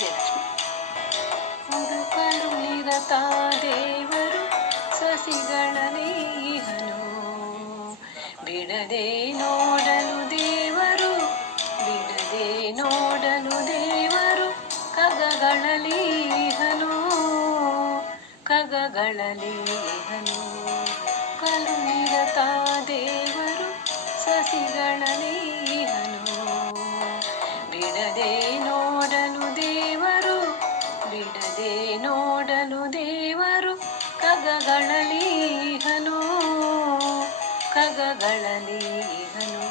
ವಿಜಯಲಕ್ಷ್ಮಿ. ಹುಡುಕಲು ನಿರತ ದೇವರು ಸಸಿಗಳನೇಹನು, ಬಿಡದೆ ನೋಡಲು ದೇವರು, ಬಿಡದೆ ನೋಡಲು ದೇವರು ಖಗಗಳಲೀಹನು, ಖಗಗಳಲೀಹನು. ಕಲು ನಿರತ ದೇವರು ಸಸಿಗಳನೇಹನು, ಬಿಡದೆ ನೋಡಲು ದೇವರು, ಬಿಡದೆ ನೋಡಲು ದೇವರು ಖಗಗಳಲೀಹನು, ಖಗಗಳಲೀಹನು.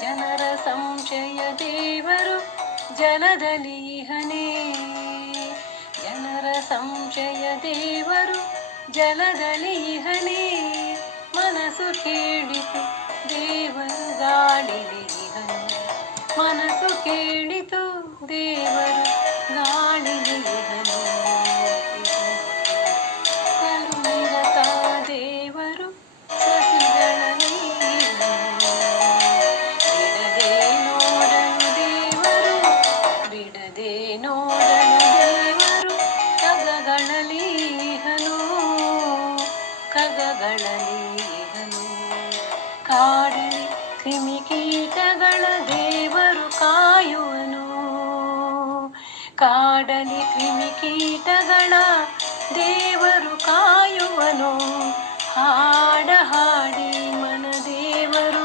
ಜನರ ಸಂಶಯ ದೇವರು ಜಲದಲೀಹನೇ, ಜನರ ಸಂಶಯ ದೇವರು ಜಲದಲೀಹನೇ. ಮನಸ್ಸು ಕೇಳಿತು ದೇವರು ಗಾಳಿಲೀಹನು, ಮನಸ್ಸು ಕೇಳಿತು ದೇವರು ಗಾಳಿಲೀಹನು. ಕಲು ನಿರತ ದೇವರು ಸಸಿಗಳನೇಹನು, ಬಿಡದೆ ನೋಡಲು ದೇವರು, ಬಿಡದೆ ನೋಡಲು ದೇವರು ಖಗಗಳಲೀಹನು, ಖಗಗಳಲೀಹನು. ಕಾಡಲಿ ಕ್ರಿಮಿಕೀಟಗಳ ದೇವರು ಕಾಯುವನು, ಕಾಡಲಿ ಕ್ರಿಮಿಕೀಟಗಳ ದೇವರು ಕಾಯುವನು. ಹಾಡ ಹಾಡಿ ಮನ ದೇವರು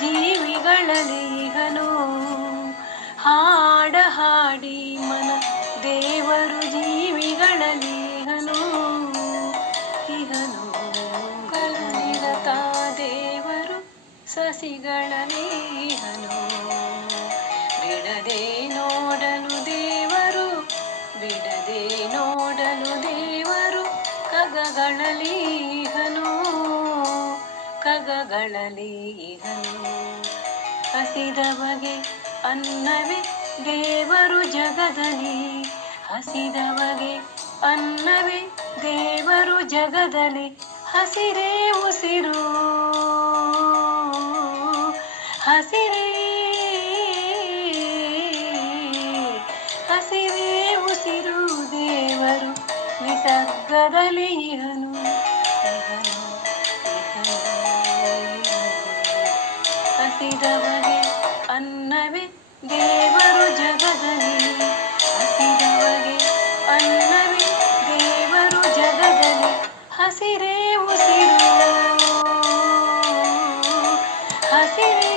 ಜೀವಿಗಳಲೀಹನು, ಹಾಡ ಹಾಡಿ ಮನ ದೇವರು ಜೀವಿಗಳಲೀಹನು, ಇಹನು. ಕಲು ನಿರತ ದೇವರು ಸಸಿಗಳನೇಹನು, ಬಿಡದೆ ನೋಡಲು ದೇವರು, ಬಿಡದೆ ನೋಡಲು ದೇವರು ಖಗಗಳಲೀಹನು, ಖಗಗಳಲೀಹನು. ಹಸಿದವಗೆ ಅನ್ನವೇ ದೇವರು ಜಗದಲ್ಲಿ, ಹಸಿದವಗೆ ಅನ್ನವೇ ದೇವರು ಜಗದಲ್ಲಿ. ಹಸಿರೇ ಉಸಿರು, ಹಸಿರೇ ಹಸಿರೇ ಉಸಿರು ದೇವರು ನಿಸರ್ಗದಲ್ಲಿ ಇಹನು, ಇಹನು, ಇಹನು, ಇಹನು. ಹಸಿದವಗೆ ಅನ್ನವೇ ದೇವರು ಜಗದಲ್ಲಿ, ಹಸಿದವಗೆ ಅನ್ನವೇ ದೇವರು ಜಗದಲ್ಲಿ. ಹಸಿರೇ ಉಸಿರು, ಹಸಿರೇ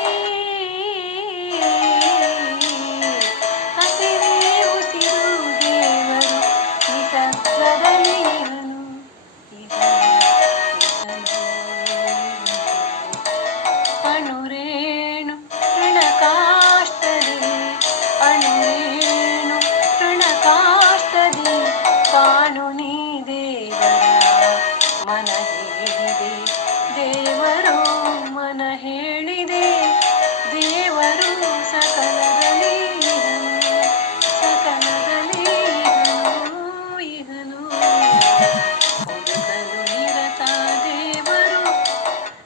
ಹಸಿರೇ ಉಸಿರು ದೇವರು ನಿಸರ್ಗದಲ್ಲಿ ಇಹನು, ಇಹನು, ಇಹನು. ಅಣುರೇಣು ಋಣಕಾಷ್ಟದಿ, ಅಣುರೇಣು ಋಣಕಾಷ್ಟದಿ ಕಾಣು ನೀ ದೇವರ ಮನ ಹೇಳಿದೆ, ದೇವರು ಮನ ಹೇಳಿದೆ, ದೇವರು ಸಕಲದಲೀಹನು, ಸಕಲದಲೀಹನು, ಇಹನು. ಹುಡುಕಲು ನಿರತ ದೇವರು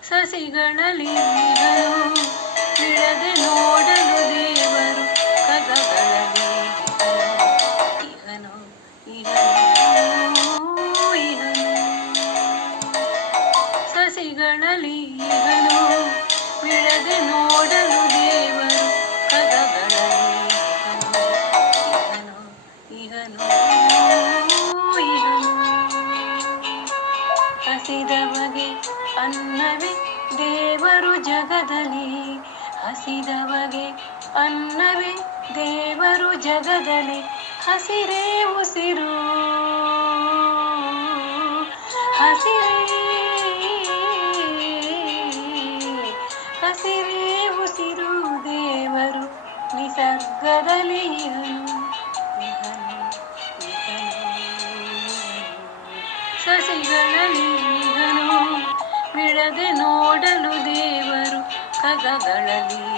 ಸಸಿಗಳಲೀಹನು, ಬಿಡದೆ ನೋಡಲು ದೇವರು ಖಗಗಳಲೀಹನು, ಇಹನು, ಇಹನು, ಇಹನು. ಸಸಿಗಳಲೀಹನು, ಬಿಡದೆ ನೋಡಲು ದೇವರು ಖಗಗಳಲೀಹನು, ಇಹನು, ಇಹನು, ಇಹನು. ಹಸಿದವಗೆ ಅನ್ನವೇ ದೇವರು ಜಗದಲ್ಲಿ, ಹಸಿದವಗೆ ಅನ್ನವೇ ದೇವರು ಜಗದಲ್ಲಿ. ಹಸಿರೇ ಉಸಿರು, ಹಸಿರೇ ಹಸಿರೇ ಉಸಿರು ದೇವರು ನಿಸರ್ಗದಲ್ಲಿ ಇಹನು, ಇಹನು, ಇಹನು, ಸಸಿಗಳಲೀಹನು, ಬಿಡದೆ ನೋಡಲು ದೇವರು ಖಗಗಳಲೀಹನು.